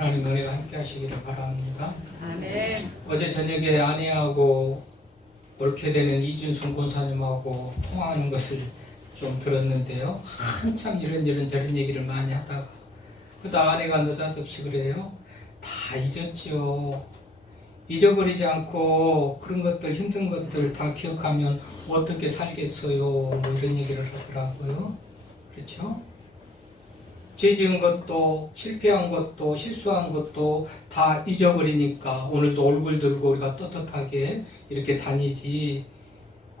하나님의 은혜가 함께 하시기를 바랍니다. 아멘. 어제 저녁에 아내하고 옳게 되는 이준순 권사님하고 통화하는 것을 좀 들었는데요. 한참 이런 저런 얘기를 많이 하다가 그다 아내가 느닷없이 그래요. 다 잊었지요. 잊어버리지 않고 그런 것들 힘든 것들 다 기억하면 어떻게 살겠어요. 뭐 이런 얘기를 하더라고요. 그렇죠? 죄 지은 것도 실패한 것도 실수한 것도 다 잊어버리니까 오늘도 얼굴 들고 우리가 떳떳하게 이렇게 다니지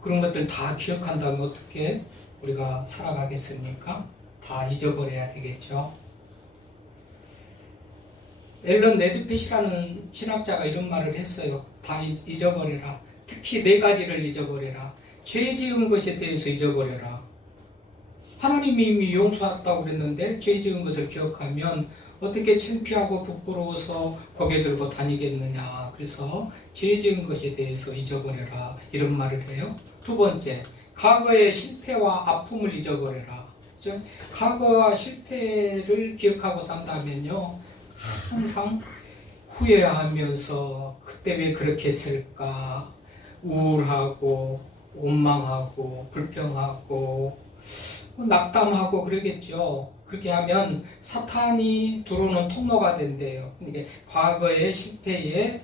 그런 것들 다 기억한다면 어떻게 우리가 살아가겠습니까? 다 잊어버려야 되겠죠. 앨런 레드핏이라는 신학자가 이런 말을 했어요. 다 잊어버려라. 특히 4가지를 잊어버려라. 죄 지은 것에 대해서 잊어버려라. 하나님이 이미 용서했다고 그랬는데 죄 지은 것을 기억하면 어떻게 창피하고 부끄러워서 고개 들고 다니겠느냐. 그래서 죄 지은 것에 대해서 잊어버려라. 이런 말을 해요. 2번째, 과거의 실패와 아픔을 잊어버려라. 과거와 실패를 기억하고 산다면요. 항상 후회하면서 그때 왜 그렇게 했을까. 우울하고 원망하고 불평하고 낙담하고 그러겠죠. 그렇게 하면 사탄이 들어오는 통로가 된대요. 이게 과거의 실패에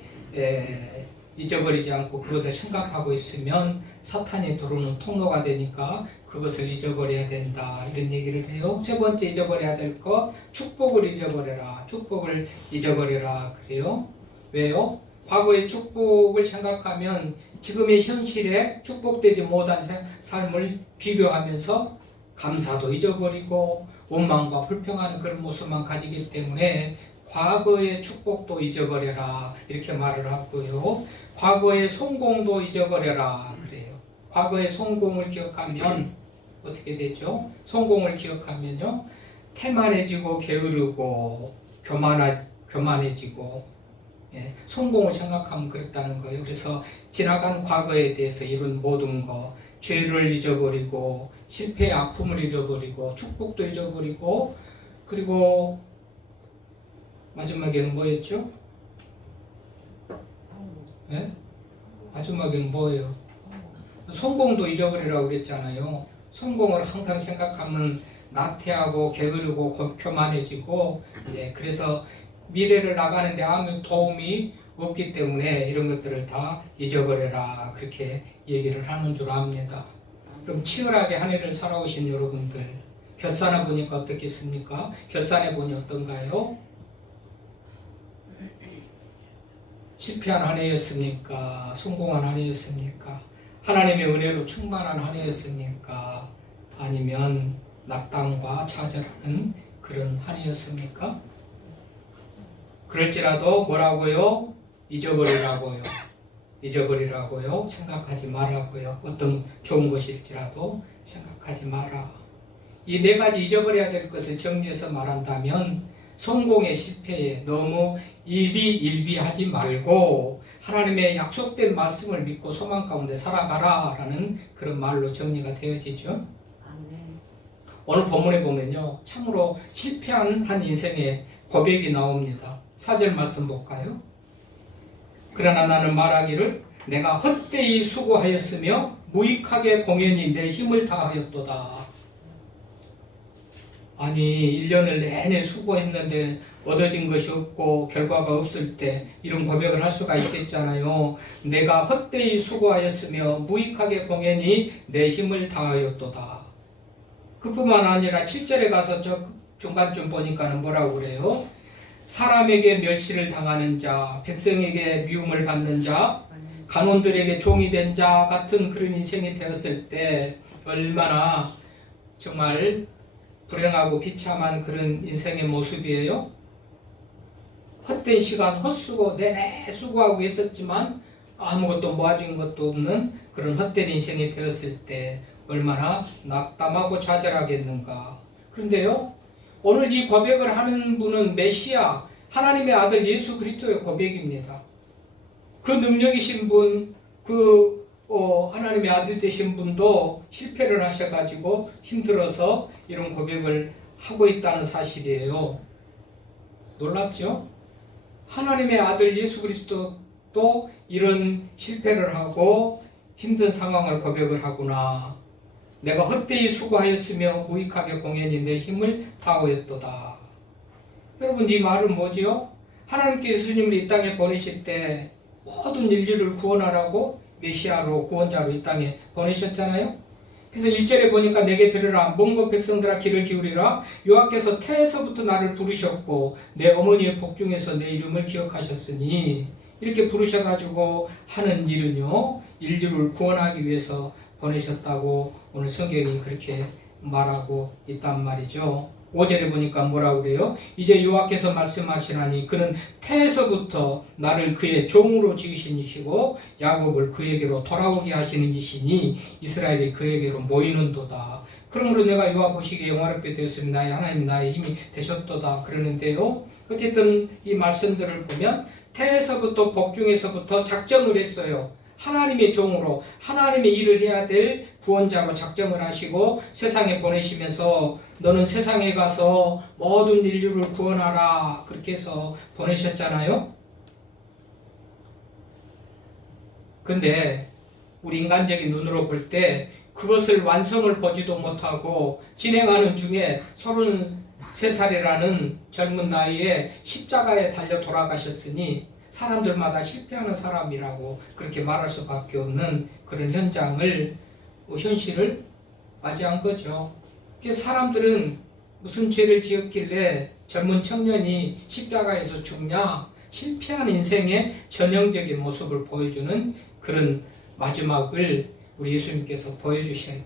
잊어버리지 않고 그것을 생각하고 있으면 사탄이 들어오는 통로가 되니까 그것을 잊어버려야 된다. 이런 얘기를 해요. 3번째 잊어버려야 될 것, 축복을 잊어버려라. 축복을 잊어버려라. 그래요. 왜요? 과거의 축복을 생각하면 지금의 현실에 축복되지 못한 삶을 비교하면서 감사도 잊어버리고 원망과 불평하는 그런 모습만 가지기 때문에 과거의 축복도 잊어버려라. 이렇게 말을 하고요. 과거의 성공도 잊어버려라. 그래요. 과거의 성공을 기억하면 어떻게 되죠? 성공을 기억하면요. 태만해지고 게으르고 교만해지고 성공을 생각하면 그랬다는 거예요. 그래서 지나간 과거에 대해서 이룬 모든 것, 죄를 잊어버리고 실패의 아픔을 잊어버리고 축복도 잊어버리고 그리고 마지막에는 뭐였죠? 네? 마지막에는 뭐예요? 성공도 잊어버리라고 그랬잖아요. 성공을 항상 생각하면 나태하고 게으르고 교만해지고 그래서 미래를 나가는데 아무 도움이 없기 때문에 이런 것들을 다 잊어버려라. 그렇게 얘기를 하는 줄 압니다. 그럼 치열하게 한 해를 살아오신 여러분들 결산해 보니까 어떻겠습니까? 결산해 보니 어떤가요? 실패한 한 해였습니까? 성공한 한 해였습니까? 하나님의 은혜로 충만한 한 해였습니까? 아니면 낙담과 좌절하는 그런 한 해였습니까? 그럴지라도 뭐라고요? 잊어버리라고요. 잊어버리라고요. 생각하지 말라고요. 어떤 좋은 것일지라도 생각하지 마라. 이 4가지 잊어버려야 될 것을 정리해서 말한다면 성공의 실패에 너무 일비일비하지 말고 하나님의 약속된 말씀을 믿고 소망 가운데 살아가라 라는 그런 말로 정리가 되어지죠. 아멘. 오늘 본문에 보면요. 참으로 실패한 한 인생의 고백이 나옵니다. 4절 말씀 볼까요? 그러나 나는 말하기를 내가 헛되이 수고하였으며 무익하게 공연히 내 힘을 다하였도다. 아니 1년을 내내 수고했는데 얻어진 것이 없고 결과가 없을 때 이런 고백을 할 수가 있겠잖아요. 내가 헛되이 수고하였으며 무익하게 공연히 내 힘을 다하였도다. 그뿐만 아니라 7절에 가서 저 중간쯤 보니까는 뭐라고 그래요? 사람에게 멸시를 당하는 자, 백성에게 미움을 받는 자, 간원들에게 종이 된 자 같은 그런 인생이 되었을 때 얼마나 정말 불행하고 비참한 그런 인생의 모습이에요. 헛된 시간 헛수고 내내 수고하고 있었지만 아무것도 모아진 것도 없는 그런 헛된 인생이 되었을 때 얼마나 낙담하고 좌절하겠는가. 그런데요, 오늘 이 고백을 하는 분은 메시아, 하나님의 아들 예수 그리스도의 고백입니다. 그 능력이신 분, 하나님의 아들 되신 분도 실패를 하셔가지고 힘들어서 이런 고백을 하고 있다는 사실이에요. 놀랍죠? 하나님의 아들 예수 그리스도도 이런 실패를 하고 힘든 상황을 고백을 하구나. 내가 헛되이 수고하였으며 무익하게 공연히 내 힘을 다하였도다. 여러분, 이 말은 뭐지요? 하나님께 예수님을 이 땅에 보내실 때 모든 인류를 구원하라고 메시아로 구원자로 이 땅에 보내셨잖아요. 그래서 1절에 보니까 내게 들으라 먼 백성들아 귀를 기울이라 여호와께서 태에서부터 나를 부르셨고 내 어머니의 복중에서 내 이름을 기억하셨으니 이렇게 부르셔가지고 하는 일은요 인류를 구원하기 위해서 보내셨다고 오늘 성경이 그렇게 말하고 있단 말이죠. 5절에 보니까 뭐라고 그래요? 이제 여호와께서 말씀하시나니 그는 태에서부터 나를 그의 종으로 지으신 이시고 야곱을 그에게로 돌아오게 하시는 이시니 이스라엘이 그에게로 모이는도다. 그러므로 내가 여호와 보시기에 영화롭게 되었으니 나의 하나님 나의 힘이 되셨도다 그러는데요. 어쨌든 이 말씀들을 보면 태에서부터 복중에서부터 작정을 했어요. 하나님의 종으로 하나님의 일을 해야 될 구원자로 작정을 하시고 세상에 보내시면서 너는 세상에 가서 모든 인류를 구원하라 그렇게 해서 보내셨잖아요. 근데 우리 인간적인 눈으로 볼 때 그것을 완성을 보지도 못하고 진행하는 중에 33살이라는 젊은 나이에 십자가에 달려 돌아가셨으니 사람들마다 실패하는 사람이라고 그렇게 말할 수밖에 없는 그런 현실을 맞이한 거죠. 사람들은 무슨 죄를 지었길래 젊은 청년이 십자가에서 죽냐? 실패한 인생의 전형적인 모습을 보여주는 그런 마지막을 우리 예수님께서 보여주셔요.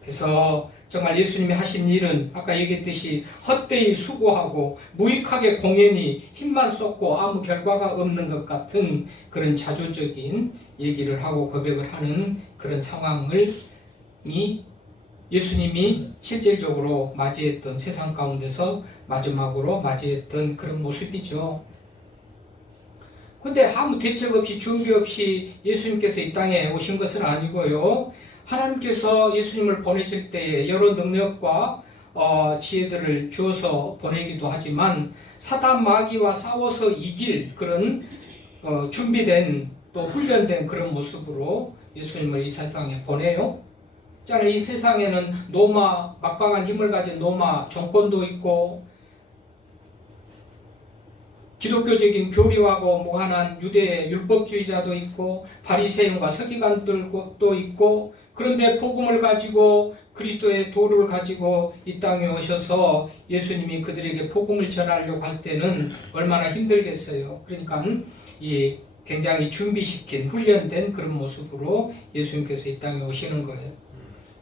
그래서 정말 예수님이 하신 일은 아까 얘기했듯이 헛되이 수고하고 무익하게 공연히 힘만 쏟고 아무 결과가 없는 것 같은 그런 자조적인 얘기를 하고 고백을 하는 그런 상황을 예수님이 실질적으로 맞이했던 세상 가운데서 마지막으로 맞이했던 그런 모습이죠. 근데 아무 대책 없이 준비 없이 예수님께서 이 땅에 오신 것은 아니고요. 하나님께서 예수님을 보내실 때에 여러 능력과 지혜들을 주어서 보내기도 하지만 사단 마귀와 싸워서 이길 그런 준비된 또 훈련된 그런 모습으로 예수님을 이 세상에 보내요. 이 세상에는 막강한 힘을 가진 로마 정권도 있고 기독교적인 교리하고 무관한 유대 율법주의자도 있고 바리새인과 서기관들도 있고 그런데 복음을 가지고 그리스도의 도를 가지고 이 땅에 오셔서 예수님이 그들에게 복음을 전하려고 할 때는 얼마나 힘들겠어요. 그러니까 이 굉장히 준비시킨 훈련된 그런 모습으로 예수님께서 이 땅에 오시는 거예요.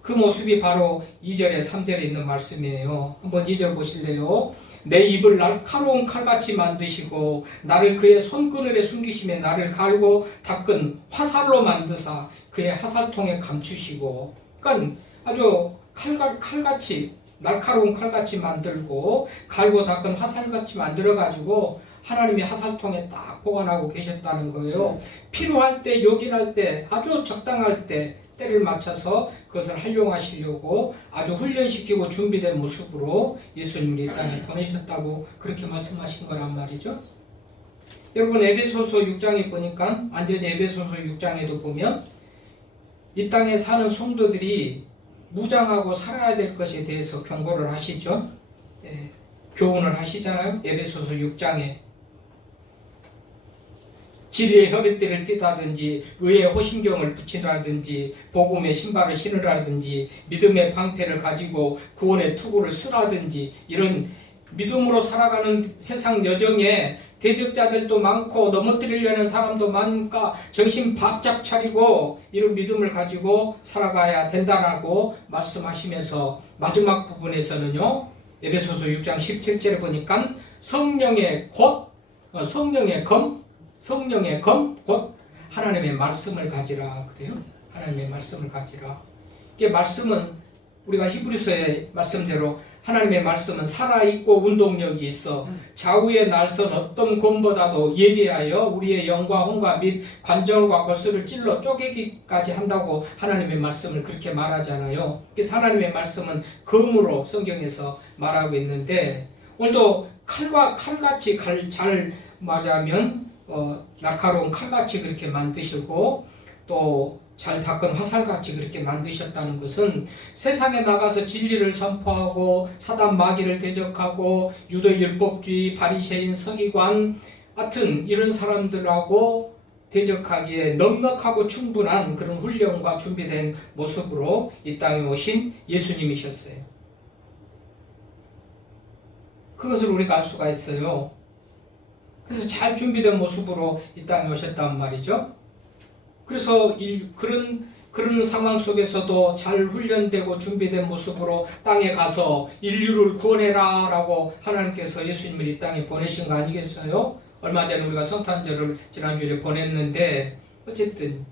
그 모습이 바로 2절에 3절에 있는 말씀이에요. 한번 2절 보실래요? 내 입을 날카로운 칼같이 만드시고 나를 그의 손그늘에 숨기시며 나를 갈고 닦은 화살로 만드사 그의 화살통에 감추시고 그러니까 아주 칼같이 날카로운 칼같이 만들고 갈고 닦은 화살같이 만들어가지고 하나님이 화살통에 딱 보관하고 계셨다는 거예요. 필요할 때 요긴할 때 아주 적당할 때 때를 맞춰서 그것을 활용하시려고 아주 훈련시키고 준비된 모습으로 예수님을 이 땅에 보내셨다고 그렇게 말씀하신 거란 말이죠. 여러분 에베소서 6장에 보니까 완전히 에베소서 6장에도 보면 이 땅에 사는 성도들이 무장하고 살아야 될 것에 대해서 경고를 하시죠. 교훈을 하시잖아요. 에베소서 6장에 진리의 허리띠를 띠다든지 의의 호신경을 붙이라든지 복음의 신발을 신으라든지 믿음의 방패를 가지고 구원의 투구를 쓰라든지 이런 믿음으로 살아가는 세상 여정에 대적자들도 많고 넘어뜨리려는 사람도 많으니까 정신 바짝 차리고 이런 믿음을 가지고 살아가야 된다라고 말씀하시면서 마지막 부분에서는요 에베소서 6장 17절에 보니까 성령의 검, 곧 하나님의 말씀을 가지라 그래요. 하나님의 말씀을 가지라. 이게 말씀은 우리가 히브리서의 말씀대로 하나님의 말씀은 살아있고 운동력이 있어 좌우의 날선 어떤 곰보다도 예리하여 우리의 영과 혼과 및 관절과 골수를 찔러 쪼개기까지 한다고 하나님의 말씀을 그렇게 말하잖아요. 그래서 하나님의 말씀은 검으로 성경에서 말하고 있는데 오늘도 칼같이 잘 맞으면 날카로운 칼같이 그렇게 만드시고 또 잘 닦은 화살같이 그렇게 만드셨다는 것은 세상에 나가서 진리를 선포하고 사단 마귀를 대적하고 유대율법주의 바리새인 서기관 같은 이런 사람들하고 대적하기에 넉넉하고 충분한 그런 훈련과 준비된 모습으로 이 땅에 오신 예수님이셨어요. 그것을 우리가 알 수가 있어요. 그래서 잘 준비된 모습으로 이 땅에 오셨단 말이죠. 그래서 그런 상황 속에서도 잘 훈련되고 준비된 모습으로 땅에 가서 인류를 구원해라 라고 하나님께서 예수님을 이 땅에 보내신 거 아니겠어요? 얼마 전에 우리가 성탄절을 지난주에 보냈는데 어쨌든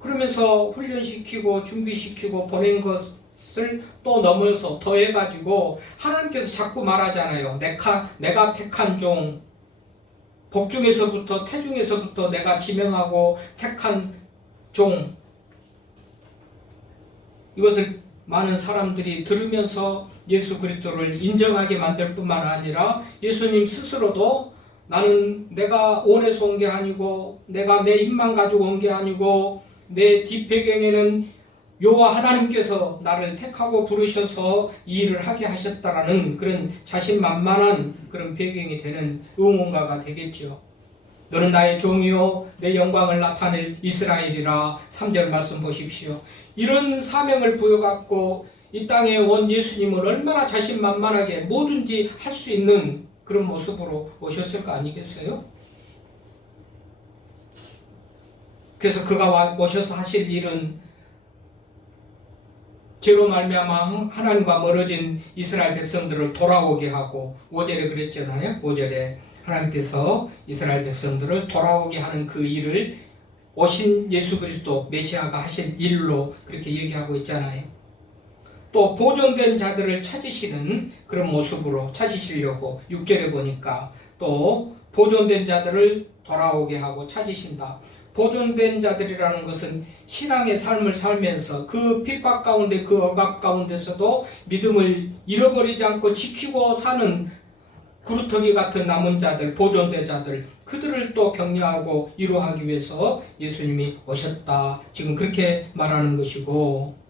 그러면서 훈련시키고 준비시키고 보낸 것을 또 넘어서 더해가지고 하나님께서 자꾸 말하잖아요. 내가 택한 종, 복중에서부터 태중에서부터 내가 지명하고 택한 종, 이것을 많은 사람들이 들으면서 예수 그리스도를 인정하게 만들 뿐만 아니라 예수님 스스로도 나는 내가 원해서 온 게 아니고 내가 내 힘만 가지고 온 게 아니고 내 뒷배경에는 여호와 하나님께서 나를 택하고 부르셔서 이 일을 하게 하셨다라는 그런 자신만만한 그런 배경이 되는 응원가가 되겠죠. 너는 나의 종이요 내 영광을 나타낼 이스라엘이라. 3절 말씀 보십시오. 이런 사명을 부여갖고 이 땅에 온 예수님은 얼마나 자신만만하게 뭐든지 할 수 있는 그런 모습으로 오셨을 거 아니겠어요? 그래서 그가 오셔서 하실 일은 죄로 말미암아 하나님과 멀어진 이스라엘 백성들을 돌아오게 하고 5절에 그랬잖아요. 5절에 하나님께서 이스라엘 백성들을 돌아오게 하는 그 일을 오신 예수 그리스도 메시아가 하신 일로 그렇게 얘기하고 있잖아요. 또 보존된 자들을 찾으시는 그런 모습으로 찾으시려고 6절에 보니까 또 보존된 자들을 돌아오게 하고 찾으신다. 보존된 자들이라는 것은 신앙의 삶을 살면서 그 핍박 가운데 그 억압 가운데서도 믿음을 잃어버리지 않고 지키고 사는 구루터기 같은 남은 자들, 보존된 자들, 그들을 또 격려하고 위로하기 위해서 예수님이 오셨다. 지금 그렇게 말하는 것이고,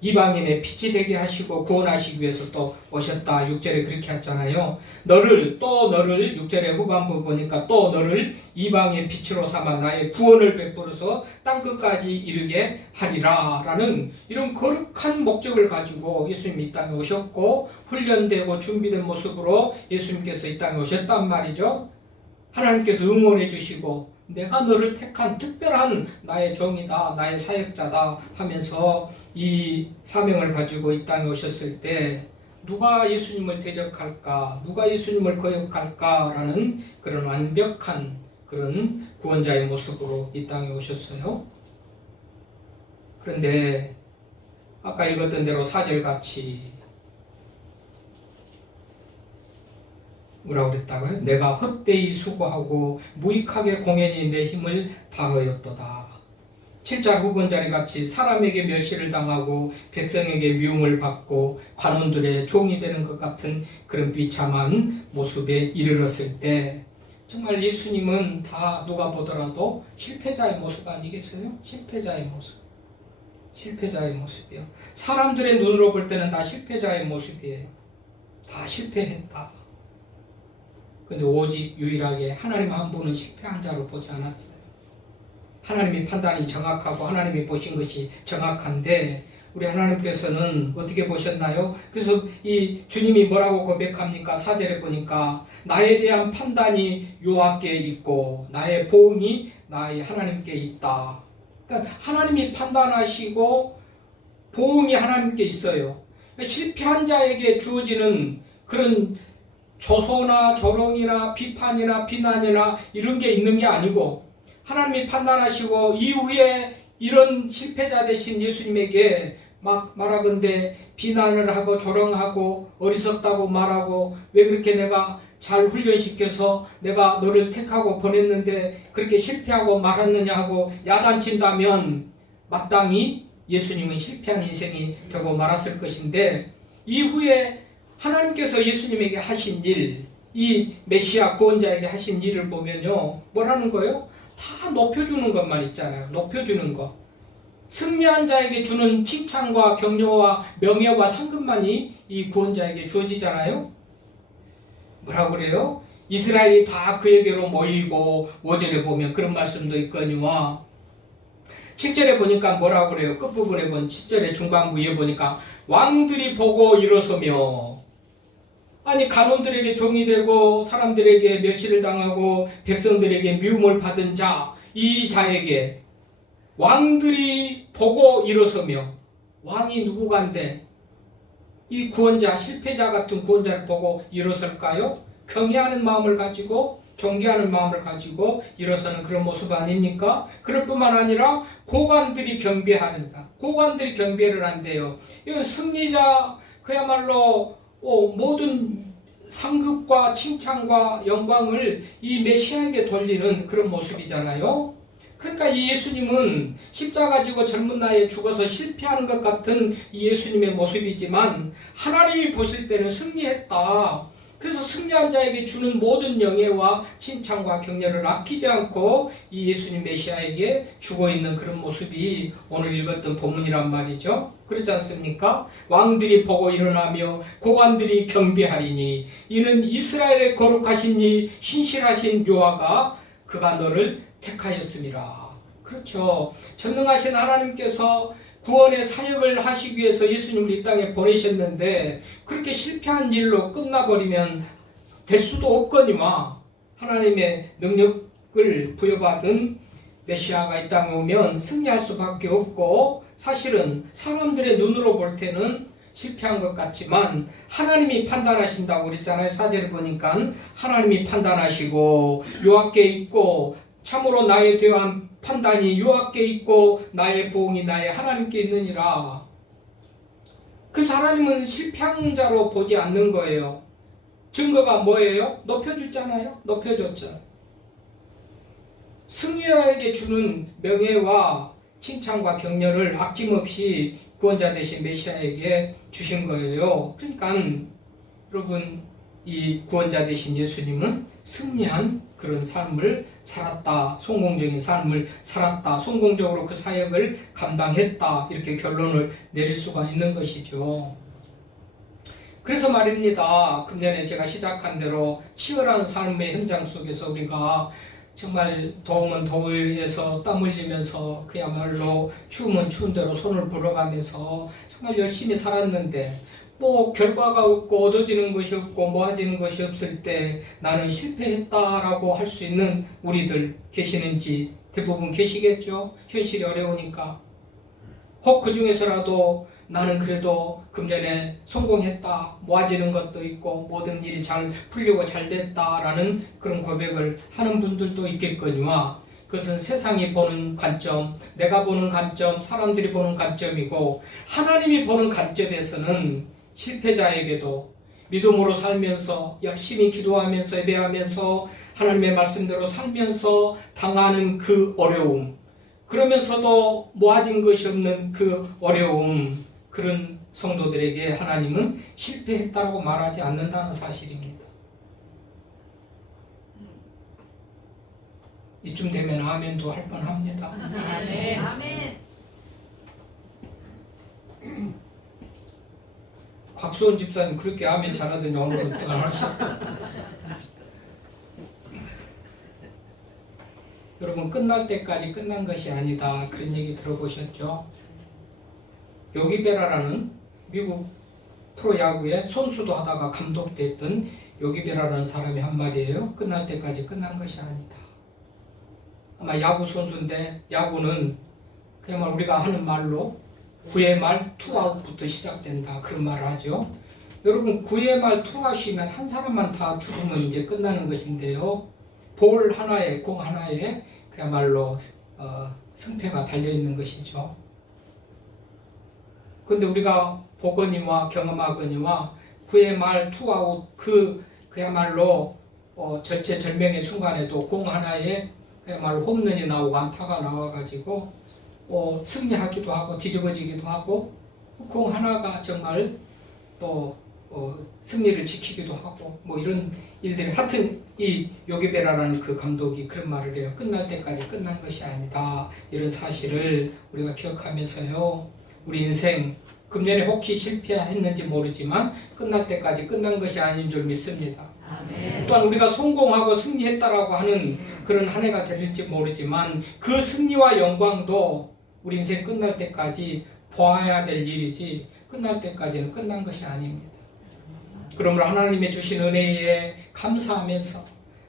이방인의 빛이 되게 하시고 구원하시기 위해서 또 오셨다. 6절에 그렇게 했잖아요. 너를 6절의 후반부 보니까 또 너를 이방의 빛으로 삼아 나의 구원을 베풀어서 땅끝까지 이르게 하리라 라는 이런 거룩한 목적을 가지고 예수님이 이 땅에 오셨고 훈련되고 준비된 모습으로 예수님께서 이 땅에 오셨단 말이죠. 하나님께서 응원해 주시고 내가 너를 택한 특별한 나의 종이다, 나의 사역자다 하면서 이 사명을 가지고 이 땅에 오셨을 때 누가 예수님을 대적할까, 누가 예수님을 거역할까라는 그런 완벽한 그런 구원자의 모습으로 이 땅에 오셨어요. 그런데 아까 읽었던 대로 4절같이 뭐라고 그랬다고요? 내가 헛되이 수고하고 무익하게 공연히 내 힘을 다하였도다. 7절 후본자리 같이 사람에게 멸시를 당하고 백성에게 미움을 받고 관원들의 종이 되는 것 같은 그런 비참한 모습에 이르렀을 때 정말 예수님은 다 누가 보더라도 실패자의 모습 아니겠어요? 실패자의 모습. 실패자의 모습이요. 사람들의 눈으로 볼 때는 다 실패자의 모습이에요. 다 실패했다. 근데 오직 유일하게 하나님 한 분은 실패한 자로 보지 않았어요. 하나님이 판단이 정확하고 하나님이 보신 것이 정확한데 우리 하나님께서는 어떻게 보셨나요? 그래서 이 주님이 뭐라고 고백합니까? 4절에 보니까 나에 대한 판단이 여호와께 있고 나의 보응이 나의 하나님께 있다. 그러니까 하나님이 판단하시고 보응이 하나님께 있어요. 그러니까 실패한 자에게 주어지는 그런 조소나 조롱이나 비판이나 비난이나 이런 게 있는 게 아니고 하나님이 판단하시고 이후에 이런 실패자 되신 예수님에게 막 말하건대 비난을 하고 조롱하고 어리석다고 말하고 왜 그렇게 내가 잘 훈련시켜서 내가 너를 택하고 보냈는데 그렇게 실패하고 말았느냐 하고 야단친다면 마땅히 예수님은 실패한 인생이 되고 말았을 것인데 이후에 하나님께서 예수님에게 하신 일, 이 메시아 구원자에게 하신 일을 보면요, 뭐라는 거예요? 다 높여주는 것만 있잖아요. 높여주는 것. 승리한 자에게 주는 칭찬과 격려와 명예와 상급만이 이 구원자에게 주어지잖아요. 뭐라고 그래요? 이스라엘이 다 그에게로 모이고, 5절에 보면 그런 말씀도 있거니와 7절에 보니까 뭐라고 그래요? 끝부분에 보면 7절에 중반부에 보니까 왕들이 보고 일어서며, 아니 간원들에게 종이 되고 사람들에게 멸시를 당하고 백성들에게 미움을 받은 자, 이 자에게 왕들이 보고 일어서며, 왕이 누구간데 이 구원자, 실패자 같은 구원자를 보고 일어설까요? 경외하는 마음을 가지고, 존경하는 마음을 가지고 일어서는 그런 모습 아닙니까? 그럴 뿐만 아니라 고관들이 경배하는가. 고관들이 경배를 한대요. 이건 승리자, 그야말로 모든 상급과 칭찬과 영광을 이 메시아에게 돌리는 그런 모습이잖아요. 그러니까 이 예수님은 십자가 지고 젊은 나이에 죽어서 실패하는 것 같은 이 예수님의 모습이지만 하나님이 보실 때는 승리했다. 그래서 승리한 자에게 주는 모든 영예와 칭찬과 격려를 아끼지 않고 이 예수님 메시아에게 주고 있는 그런 모습이 오늘 읽었던 본문이란 말이죠. 그렇지 않습니까? 왕들이 보고 일어나며 고관들이 경배하리니 이는 이스라엘의 거룩하신 이 신실하신 여호와가 그가 너를 택하였습니다. 그렇죠. 전능하신 하나님께서 구원의 사역을 하시기 위해서 예수님을 이 땅에 보내셨는데 그렇게 실패한 일로 끝나버리면 될 수도 없거니와 하나님의 능력을 부여받은 메시아가 이 땅에 오면 승리할 수밖에 없고, 사실은 사람들의 눈으로 볼 때는 실패한 것 같지만 하나님이 판단하신다고 그랬잖아요. 4절에 보니까 하나님이 판단하시고 여호와께 있고, 참으로 나에 대한 판단이 여호와께 있고 나의 보응이 나의 하나님께 있느니라. 그래서 하나님은 실패한 자로 보지 않는 거예요. 증거가 뭐예요? 높여줬잖아요. 높여줬죠. 승리자에게 주는 명예와 칭찬과 격려를 아낌없이 구원자 되신 메시아에게 주신 거예요. 그러니까 여러분, 이 구원자 되신 예수님은 승리한 그런 삶을 살았다. 성공적인 삶을 살았다. 성공적으로 그 사역을 감당했다. 이렇게 결론을 내릴 수가 있는 것이죠. 그래서 말입니다. 금년에 제가 시작한 대로 치열한 삶의 현장 속에서 우리가 정말 더우면 더위에서 땀 흘리면서 그야말로 추우면 추운 대로 손을 불어가면서 정말 열심히 살았는데 뭐 결과가 없고 얻어지는 것이 없고 모아지는 것이 없을 때 나는 실패했다라고 할 수 있는 우리들 계시는지, 대부분 계시겠죠. 현실이 어려우니까. 혹 그 중에서라도 나는 그래도 금년에 성공했다, 모아지는 것도 있고 모든 일이 잘 풀리고 잘 됐다라는 그런 고백을 하는 분들도 있겠거니와, 그것은 세상이 보는 관점, 내가 보는 관점, 사람들이 보는 관점이고, 하나님이 보는 관점에서는 실패자에게도 믿음으로 살면서 열심히 기도하면서 예배하면서 하나님의 말씀대로 살면서 당하는 그 어려움, 그러면서도 모아진 것이 없는 그 어려움, 그런 성도들에게 하나님은 실패했다고 말하지 않는다는 사실입니다. 이쯤 되면 아멘도 할 뻔합니다. 아멘. 아멘. 곽수원 집사님 그렇게 아멘 잘하더니 오늘은 또 안 하시고. 여러분, 끝날 때까지 끝난 것이 아니다, 그런 얘기 들어보셨죠? 요기베라라는 미국 프로야구의 선수도 하다가 감독됐던 요기베라라는 사람이 한 말이에요. 끝날 때까지 끝난 것이 아니다. 아마 야구 선수인데, 야구는 그야말로 우리가 하는 말로 9회 말 투아웃부터 시작된다, 그런 말을 하죠. 여러분, 9회 말 투아웃이면 한 사람만 다 죽으면 이제 끝나는 것인데요, 볼 하나에, 공 하나에 그야말로 승패가 달려있는 것이죠. 그런데 우리가 보거니와 경험하거니와 9회 말 투아웃, 그야말로 절체절명의 순간에도 공 하나에 그야말로 홈런이 나오고 안타가 나와가지고 승리하기도 하고 뒤집어지기도 하고, 공 하나가 정말 또 승리를 지키기도 하고 뭐 이런 일들이 하여튼 이 요기베라라는 그 감독이 그런 말을 해요. 끝날 때까지 끝난 것이 아니다. 이런 사실을 우리가 기억하면서요. 우리 인생 금년에 혹시 실패했는지 모르지만 끝날 때까지 끝난 것이 아닌 줄 믿습니다. 아멘. 또한 우리가 성공하고 승리했다라고 하는 그런 한 해가 될지 모르지만 그 승리와 영광도 우리 인생 끝날 때까지 보아야 될 일이지 끝날 때까지는 끝난 것이 아닙니다. 그러므로 하나님의 주신 은혜에 감사하면서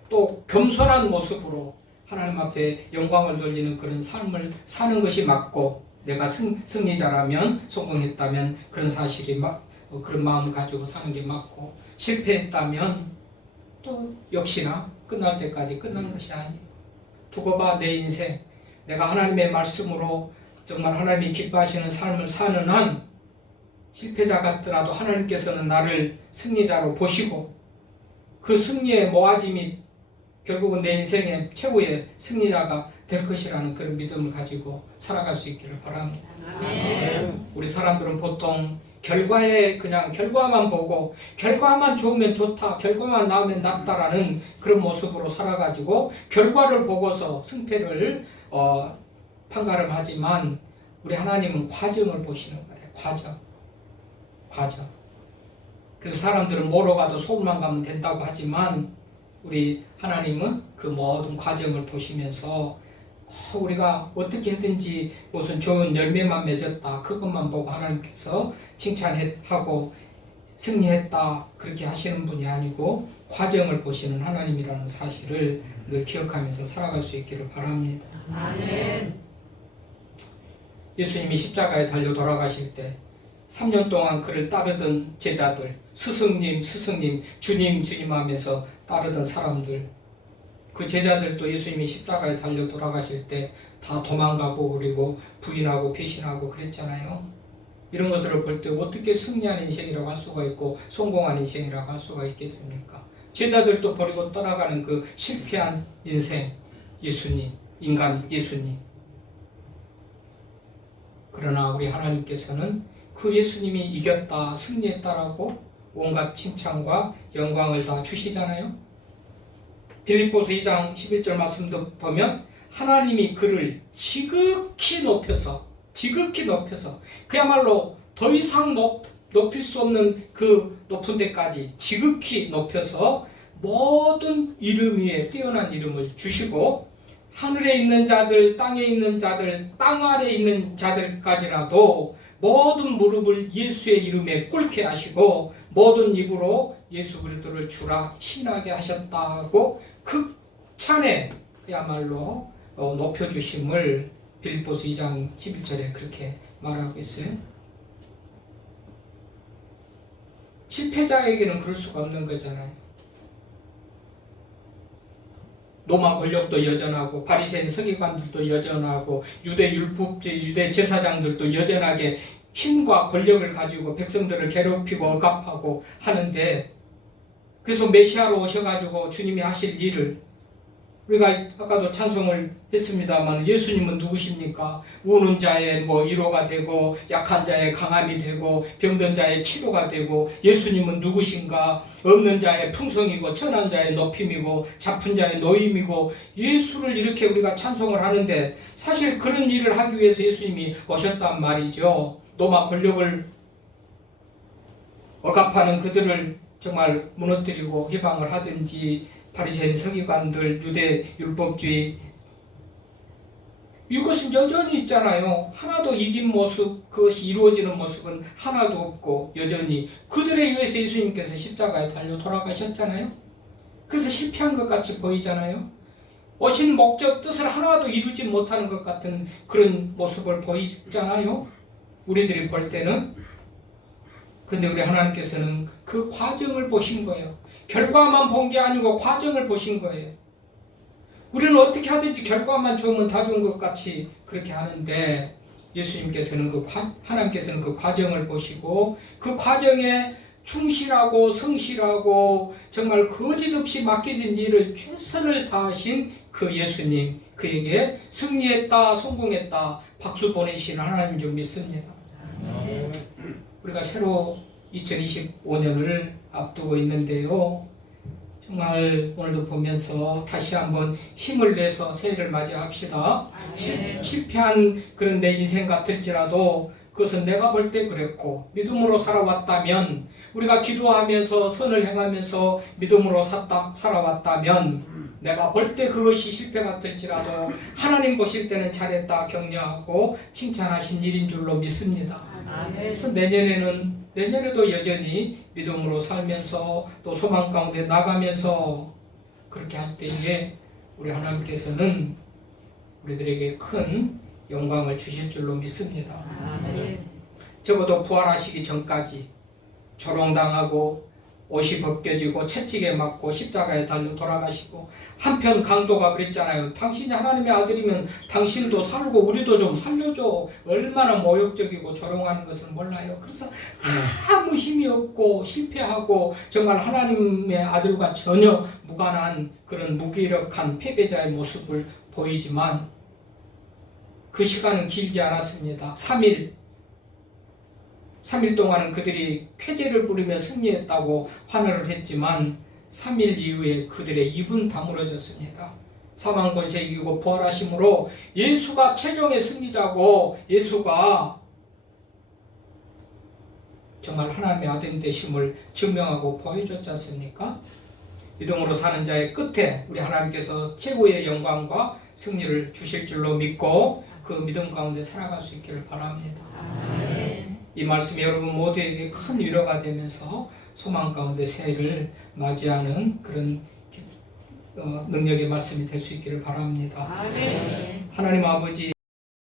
또 겸손한 모습으로 하나님 앞에 영광을 돌리는 그런 삶을 사는 것이 맞고 내가 승리자라면 성공했다면 그런 사실이 그런 마음을 가지고 사는 게 맞고 실패했다면 또 역시나 끝날 때까지 끝난 것이 아니에요. 두고 봐 내 인생 내가 하나님의 말씀으로 정말 하나님이 기뻐하시는 삶을 사는 한 실패자 같더라도 하나님께서는 나를 승리자로 보시고 그 승리의 모아짐이 결국은 내 인생의 최고의 승리자가 될 것이라는 그런 믿음을 가지고 살아갈 수 있기를 바랍니다. 아멘. 우리 사람들은 보통 결과에 그냥 결과만 보고 결과만 좋으면 좋다, 결과만 나오면 낫다라는 그런 모습으로 살아가지고 결과를 보고서 승패를 판가름하지만 우리 하나님은 과정을 보시는 거예요. 과정. 그래서 사람들은 뭐로 가도 소문만 가면 된다고 하지만 우리 하나님은 그 모든 과정을 보시면서 우리가 어떻게 하든지 무슨 좋은 열매만 맺었다 그것만 보고 하나님께서 칭찬하고 승리했다 그렇게 하시는 분이 아니고 과정을 보시는 하나님이라는 사실을 늘 기억하면서 살아갈 수 있기를 바랍니다. 아멘. 예수님이 십자가에 달려 돌아가실 때 3년 동안 그를 따르던 제자들, 스승님, 주님 하면서 따르던 사람들, 그 제자들도 예수님이 십자가에 달려 돌아가실 때 다 도망가고 그리고 부인하고 배신하고 그랬잖아요. 이런 것을 볼 때 어떻게 승리한 인생이라고 할 수가 있고 성공한 인생이라고 할 수가 있겠습니까? 제자들도 버리고 떠나가는 그 실패한 인생, 예수님, 인간 예수님. 그러나 우리 하나님께서는 그 예수님이 이겼다, 승리했다라고 온갖 칭찬과 영광을 다 주시잖아요. 빌립보서 2장 11절 말씀도 보면 하나님이 그를 지극히 높여서 그야말로 더 이상 높일 수 없는 그 높은 데까지 지극히 높여서 모든 이름 위에 뛰어난 이름을 주시고 하늘에 있는 자들, 땅에 있는 자들, 땅 아래 있는 자들까지라도 모든 무릎을 예수의 이름에 꿇게 하시고 모든 입으로 예수 그리스도를 주라 신하게 하셨다고 극찬에 그야말로 높여주심을 빌립보서 2장 11절에 그렇게 말하고 있어요. 실패자에게는 그럴 수가 없는 거잖아요. 로마 권력도 여전하고 바리새인 서기관들도 여전하고 유대 율법주의 유대 제사장들도 여전하게 힘과 권력을 가지고 백성들을 괴롭히고 억압하고 하는데 그래서 메시아로 오셔가지고 주님이 하실 일을 우리가 아까도 찬송을 했습니다만 예수님은 누구십니까? 우는 자의 위로가 되고 약한 자의 강함이 되고 병든 자의 치료가 되고 예수님은 누구신가? 없는 자의 풍성이고 천한 자의 높임이고 잡은 자의 노임이고 예수를 이렇게 우리가 찬송을 하는데 사실 그런 일을 하기 위해서 예수님이 오셨단 말이죠. 로마 권력을 억압하는 그들을 정말 무너뜨리고 해방을 하든지 바리새인 서기관들 유대 율법주의 이것은 여전히 있잖아요. 하나도 이긴 모습 그것이 이루어지는 모습은 하나도 없고 여전히 그들에 의해서 예수님께서 십자가에 달려 돌아가셨잖아요. 그래서 실패한 것 같이 보이잖아요. 오신 목적 뜻을 하나도 이루지 못하는 것 같은 그런 모습을 보이잖아요. 우리들이 볼 때는. 근데 우리 하나님께서는 그 과정을 보신 거예요. 결과만 본 게 아니고 과정을 보신 거예요. 우리는 어떻게 하든지 결과만 좋으면 다 좋은 것 같이 그렇게 하는데 예수님께서는 하나님께서는 그 과정을 보시고 그 과정에 충실하고 성실하고 정말 거짓없이 맡겨진 일을 최선을 다하신 그 예수님, 그에게 승리했다, 성공했다 박수 보내시는 하나님 좀 믿습니다. 우리가 새로 2025년을 앞두고 있는데요. 정말 오늘도 보면서 다시 한번 힘을 내서 새해를 맞이합시다. 실패한 그런 내 인생 같을지라도 그것은 내가 볼 때 그랬고 믿음으로 살아왔다면, 우리가 기도하면서 선을 행하면서 믿음으로 살아왔다면 내가 볼 때 그것이 실패 같을지라도 하나님 보실 때는 잘했다 격려하고 칭찬하신 일인 줄로 믿습니다. 그래서 내년에도 여전히 믿음으로 살면서 또 소망 가운데 나가면서 그렇게 할 때에 우리 하나님께서는 우리들에게 큰 영광을 주실 줄로 믿습니다. 적어도 부활하시기 전까지 조롱당하고 옷이 벗겨지고 채찍에 맞고 십자가에 달려 돌아가시고, 한편 강도가 그랬잖아요. 당신이 하나님의 아들이면 당신도 살고 우리도 좀 살려줘. 얼마나 모욕적이고 조롱하는 것을 몰라요. 그래서 아무 힘이 없고 실패하고 정말 하나님의 아들과 전혀 무관한 그런 무기력한 패배자의 모습을 보이지만 그 시간은 길지 않았습니다. 3일 동안은 그들이 쾌재를 부르며 승리했다고 환호를 했지만 3일 이후에 그들의 입은 다물어졌습니다. 사망 권세 이기고 부활하심으로 예수가 최종의 승리자고, 예수가 정말 하나님의 아들 되심을 증명하고 보여줬지 않습니까? 믿음으로 사는 자의 끝에 우리 하나님께서 최고의 영광과 승리를 주실 줄로 믿고 그 믿음 가운데 살아갈 수 있기를 바랍니다. 이 말씀이 여러분 모두에게 큰 위로가 되면서 소망 가운데 새해를 맞이하는 그런 능력의 말씀이 될 수 있기를 바랍니다. 하나님 아버지,